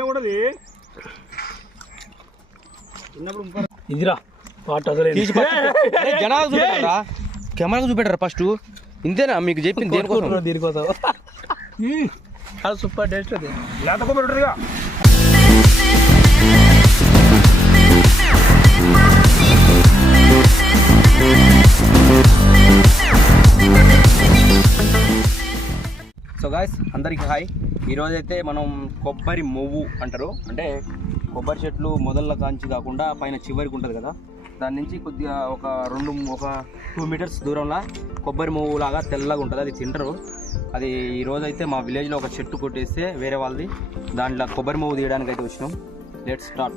ఏముండదు? చిన్నప్పుడు ఇదిరా జనాలు చూపెట్టారా కెమెరాకు చూపెట్టారా ఫస్ట్ ఇంతేనా? మీకు చెప్పింది దేనికోసం? దీనికోసం? అది సూపర్ టేస్ట్ అది. లేత సో గాయస్ అందరికీ హాయ్ ఈరోజైతే మనం కొబ్బరి మొవ్వు అంటారు. అంటే కొబ్బరి చెట్లు మొదళ్ళ కాంచి కాకుండా పైన చివరికి ఉంటుంది కదా. దాని నుంచి కొద్దిగా ఒక రెండు ఒక టూ మీటర్స్ దూరంలో కొబ్బరి మొవ్వు లాగా తెల్లగా ఉంటుంది. అది తింటారు. అది ఈరోజైతే మా విలేజ్లో ఒక చెట్టు కొట్టేస్తే వేరే వాళ్ళది. దాంట్లో కొబ్బరి మొవ్వు తీయడానికి అయితే వచ్చినాం. లెట్ స్టార్ట్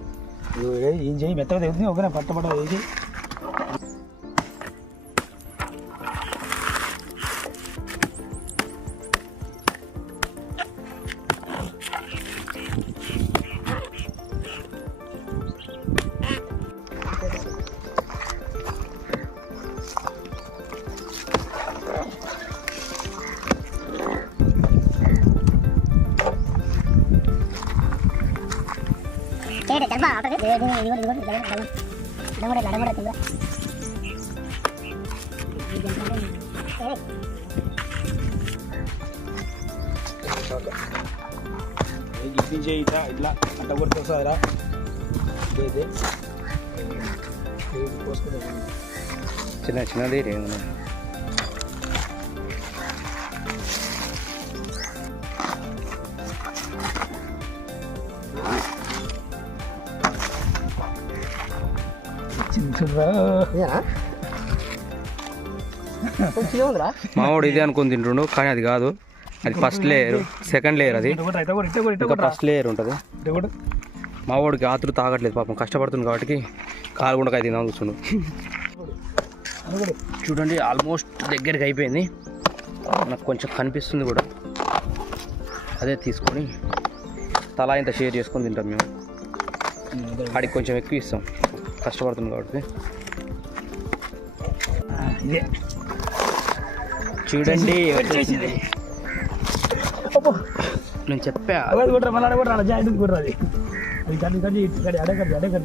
ఏ- ఏం చేయి మెత్తగా తెలుస్తుంది ఒకనే పట్టబడ గిప్పించే ఇట్లా ఇట్లా అట్ట కొడితే వస్తుందిరా ఇదే ఇదే చిన్న చిన్నది రే మావాడు ఇదే అనుకుని తింటుండు కానీ అది కాదు. అది ఫస్ట్ లేయర్ సెకండ్ లేయర్ అది. ఇంకా. ఫస్ట్ లేయర్ ఉంటుంది ఇట్ట కొట్టు. మా వాడికి ఆతురు తాగట్లేదు పాపం కష్టపడుతుంది కాబట్టి కాలు కూడా అయితే తిందాం చూస్తుండు. చూడండి ఆల్మోస్ట్ దగ్గరికి అయిపోయింది. నాకు కొంచెం కనిపిస్తుంది కూడా. అదే తీసుకొని తలా ఇంత షేర్ చేసుకొని తింటాం మేము. ఆడికి కొంచెం ఎక్కువ ఇస్తాం. కష్టపడుతుంది కాబట్టి. చూడండి వచ్చేసింది. నేను చెప్పా.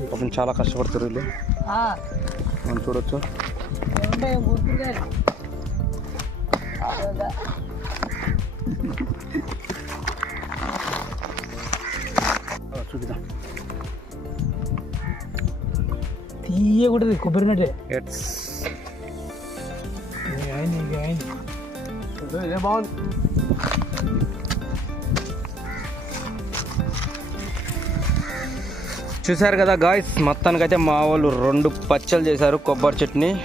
పాపం చాలా కష్టపడుతారు వీళ్ళు. మనం చూడొచ్చు. చూపిద్దాం. తీయ కొట్టది కొబ్బరి బాగుంది చూసారు కదా గాయస్ మొత్తానికైతే మా వాళ్ళు రెండు పచ్చలు చేశారు కొబ్బరి చట్నీ.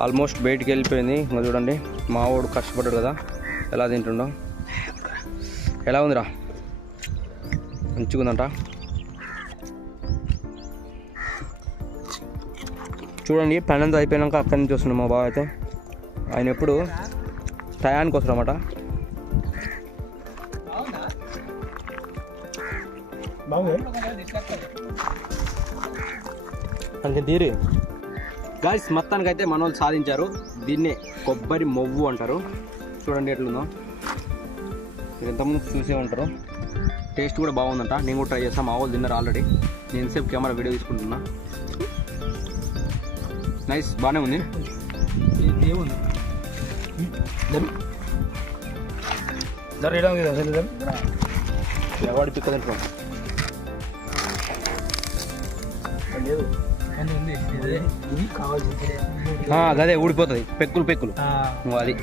ఆల్మోస్ట్ బయటికి వెళ్ళిపోయింది. ఇంకా చూడండి మా వాడు కష్టపడ్డాడు కదా. ఎలా తింటుండో. ఎలా ఉందిరా? మంచిగా చూడండి పని అంతా అయిపోయినాక అక్కడి నుంచి వస్తున్నాడు మా బావ అయితే ఆయన ఎప్పుడు టయానికి వస్తాడన్నమాట బాగుంది అంతే తీరి గాయస్ మొత్తానికి అయితే మన వాళ్ళు సాధించారు. దీన్నే కొబ్బరి మొవ్వు అంటారు. చూడండి ఎట్లుందో. మీరు ఇంతకుముందు చూసే ఉంటారు. టేస్ట్ కూడా బాగుందంట. నేను కూడా ట్రై చేస్తాను మా వాళ్ళు తిన్నారు ఆల్రెడీ నేను సేపు కెమెరా వీడియో తీసుకుంటున్నా. నైస్ బాగానే ఉంది. ఎవడి పిక్క తింటున్నాం గదే ఊడిపోతుంది. పెక్కులు పెక్కులు. అది.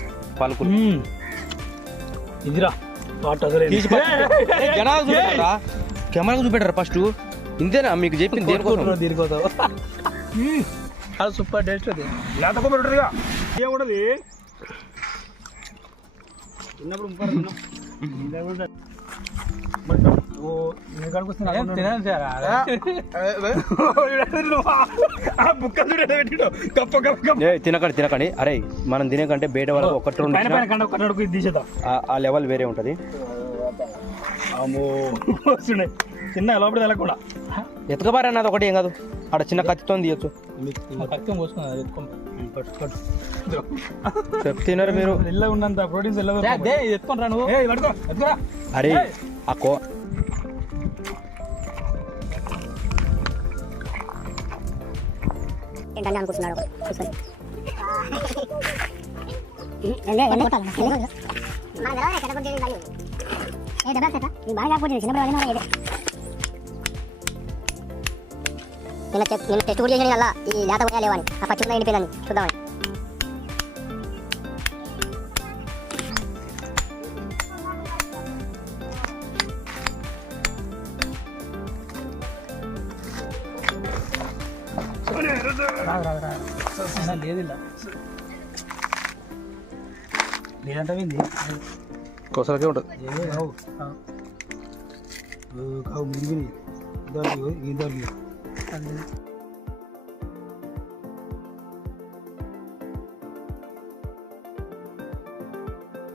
పలుకులు. ఇదిరా. జనాలు చూపెట్టారా కెమెరాకు చూపెట్టారు ఫస్ట్? ఇంతేనా? మీకు చెప్పింది దేనికోసం? అది సూపర్ టేస్ట్ అది. లేత కప్ప కప్ప కప్ప ఏ తినకండి తినకండి. అరే మనం తినకంటే బయట వాళ్ళకి ఒకటి రెండు ఆ- ఆ లెవెల్ వేరే ఉంటుంది. చిన్న లోపల వెళ్ళకుండా ఎతకబారి అన్నది ఒకటి ఏం కాదు. ఆడ చిన్న కత్తితో తీయచ్చు. పక్కన పోసుకున్నా ఎత్తుకోం చెప్తున్నారు మీరు ఎల్ల ఉన్నంత ప్రోటీన్స్ ఎల్ల నువ్వు పట్టుకో ఎత్తుకోరా అరే ఆ కో ఏంటని అనుకుంటున్నాడు ఏ డబ్బా సెట ఈ బాగా కాకపోతే చిన్నప్పుడు అడిగినా నిన్న చెప్ నిన్న టెస్ట్ కూడా చేసిన అలా ఈ లేత కూడా లేవని. ఆ పచ్చి కూడా ఎండిపోయిందని చూద్దామని లేదంటే కొసలకే ఉంటుంది. కావు కావు మిగిలి దానికి ఈ దానికి